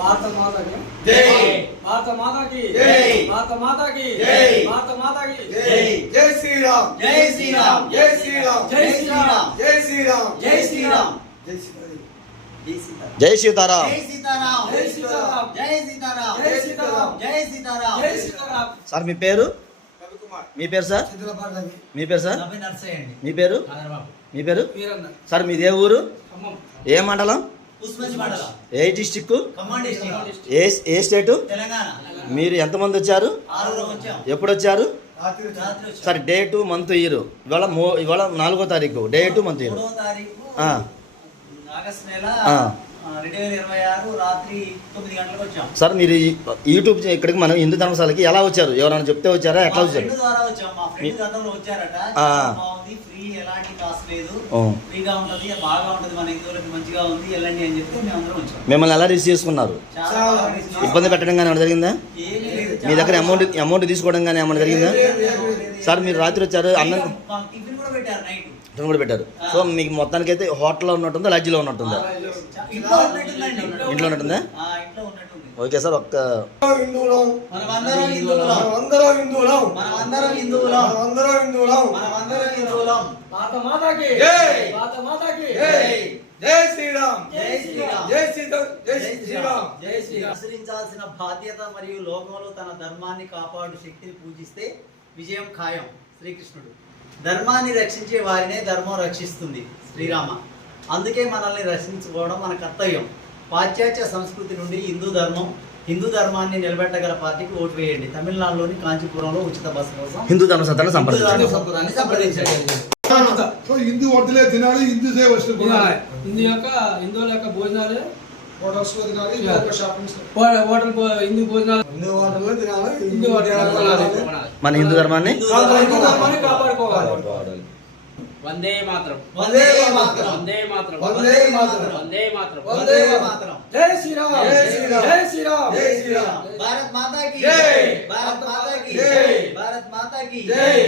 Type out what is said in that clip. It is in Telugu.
భారత మాతకి జై భారత మాతకి జై భారత మాతకి జై భారత మాతకి జై జై శ్రీరామ్ జై శ్రీరామ్ జై శ్రీరామ్ జై శ్రీరామ్ జై శ్రీరామ్ జై శ్రీరామ్ జై శ్రీరామ్ జై సీతారాం. జై సీతారాం. జై సీతారాం. జై సీతారాం. జై సీతారాం. జై సీతారాం. జై సీతారాం. సార్ మీ పేరు? రవికుమార్. మీ పేరు సార్? చిత్రపాటకి. మీ పేరు సార్? నవ్వి నర్సయ్య అండి. మీ పేరు? మీ పేరు? వీరన్న సార్ మీదే ఊరు? ఖమ్మం ఏ మండలం? ఉస్మానియా మండలం. ఏ డిస్టిక్? ఖమ్మం డిస్ట్రిక్ట్. ఏ స్టేటు? తెలంగాణ. మీరు ఎంతమంది వచ్చారు? 6 వచ్చాం. ఎప్పుడు వచ్చారు? రాత్రి రాత్రి వచ్చాం. Sir date month year. ఇవాళ 4వ తారీఖు. Date month year. 3వ తారీఖు ఆ. ఆగస్టు నెల ఆ. 2026 రాత్రి 9 గంటలకు వచ్చాం. సార్ మీరు యూట్యూబ్ ఇక్కడికి మనం హిందూ ధర్మశాలకి ఎలా వచ్చారు? ఎవరైనా చెప్తే వచ్చారా? ఎట్లా మా వచ్చారు? ఫ్రెండ్ ద్వారా వచ్చాం. మా ఫ్రెండ్ గతంలో వచ్చారట. ఆ. చాలా బాగుంది, ఫ్రీ, ఎలాంటి కాస్ట్ లేదు, ఓ. ఫ్రీగా ఉంటది, బాగా ఉంటది, మన హిందువులకి మంచిగా ఉంది, వెళ్ళండి అని చెప్తే మేము అందరం వచ్చాం. మిమ్మల్ని ఎలా రిసీవ్ చేసుకున్నారు? చాలా బాగా రిసీవ్ ఇబ్బంది పెట్టడం కానీ ఏమైనా జరిగిందా? ఏమీ లేదు. మీ దగ్గర అమౌంట్ తీసుకోవడం కానీ ఏమైనా జరిగిందా? సార్ మీరు రాత్రి వచ్చారు, అన్నం మాకు టిఫిన్ కూడా పెట్టారు నైట్. టిఫిన్ కూడా పెట్టారు. సో మీకు మొత్తానికి అయితే హోటల్లో ఉన్నట్టుందా, లాడ్జిలో ఉన్నట్టుందా? ఇంట్లో ఉన్నట్టుందండి. ఇంట్లో ఉన్నట్టుందా? ఇంట్లో ఉన్నట్టుంది. Okay sir. హిందువులం. మనమందరం హిందువులం. మనమందరం హిందువులం. మనమందరం హిందువులం. మనమందరం హిందువులం. మనమందరం హిందువులం. భారత మాతకి జై భారత మాతకి జై జై శ్రీరామ్ జై శ్రీరామ్. జై శ్రీరామ్ జై శ్రీరామ్ జై శ్రీరామ్. అనుసరించాల్సిన బాధ్యత మరియు లోకంలో తన ధర్మాన్ని కాపాడు శక్తిని పూజిస్తే విజయం ఖాయం. శ్రీకృష్ణుడు ధర్మాన్ని రక్షించే వారినే ధర్మం రక్షిస్తుంది. శ్రీరామ. అందుకే మనల్ని రక్షించుకోవడం మన కర్తవ్యం. పాశ్చాత్య సంస్కృతి నుండి హిందూ ధర్మాన్ని నిలబెట్టగల పార్టీకి ఓటు వేయండి. తమిళనాడులోని కాంచీపురంలో ఉచిత బస్సు కోసం హిందూ ధర్మశాలను సంప్రదించండి. సంప్రదించండి. సో హిందూ వంటలే తినాలి, హిందూ సేవ హిందువుల యొక్క భోజనాలు హోటల్స్ లో తినాలి, షాపింగ్ హోటల్ హిందూ భోజనాలు హిందూ వంటలు తినాలి. హిందూ వంటలు మన హిందూ ధర్మాన్ని హిందూ ధర్మాన్ని కాపాడుకోవాలి. వందే మాతరం. వందే మాతరం. వందే మాతరం. వందే మాతరం. వందే మాతరం. వందే మాతరం. జై శ్రీరామ్. జై శ్రీరామ్. జై శ్రీరామ్. జై శ్రీరామ్. భారత్ మాతా కీ జై. భారత్ మాతా కీ జై. భారత్ మాతా కీ జై.